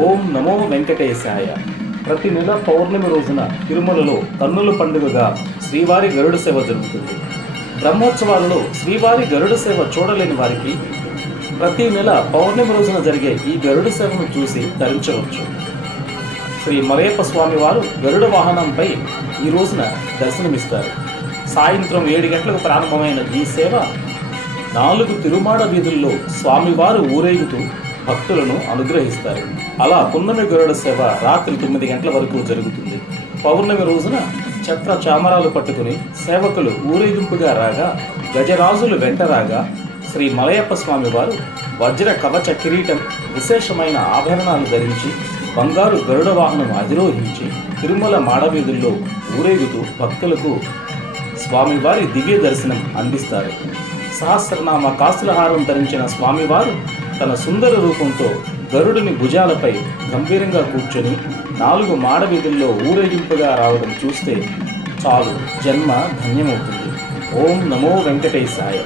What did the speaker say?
ఓం నమో వెంకటేశాయ. ప్రతి నెల పౌర్ణమి రోజున తిరుమలలో కన్నుల పండుగగా శ్రీవారి గరుడ సేవ జరుగుతుంది. బ్రహ్మోత్సవాలలో శ్రీవారి గరుడ సేవ చూడలేని వారికి ప్రతి నెల పౌర్ణమి రోజున జరిగే ఈ గరుడ సేవను చూసి తరించవచ్చు. శ్రీ మలయప్ప స్వామి వారు గరుడ వాహనంపై ఈ రోజున దర్శనమిస్తారు. సాయంత్రం 7 గంటలకు ప్రారంభమైన ఈ సేవ 4 తిరుమాడ వీధుల్లో స్వామివారు ఊరేగుతూ భక్తులను అనుగ్రహిస్తారు. అలా పున్నమి గరుడ సేవ రాత్రి 9 గంటల వరకు జరుగుతుంది. పౌర్ణమి రోజున ఛత్ర చామరాలు పట్టుకుని సేవకులు ఊరేగింపుగా రాగా, గజరాజులు వెంట రాగా శ్రీ మలయప్ప స్వామి వారు వజ్ర కవచ కిరీటం, విశేషమైన ఆభరణాలు ధరించి బంగారు గరుడ వాహనం అధిరోహించి తిరుమల మాడవీధుల్లో ఊరేగుతూ భక్తులకు స్వామివారి దివ్య దర్శనం అందిస్తారు. సహస్రనామ కాసులహారం ధరించిన స్వామివారు తన సుందర రూపంతో గరుడుని భుజాలపై గంభీరంగా కూర్చొని 4 మాడవీధుల్లో ఊరేగింపుగా రావడం చూస్తే చాలు జన్మ ధన్యమవుతుంది. ఓం నమో వెంకటేశాయ.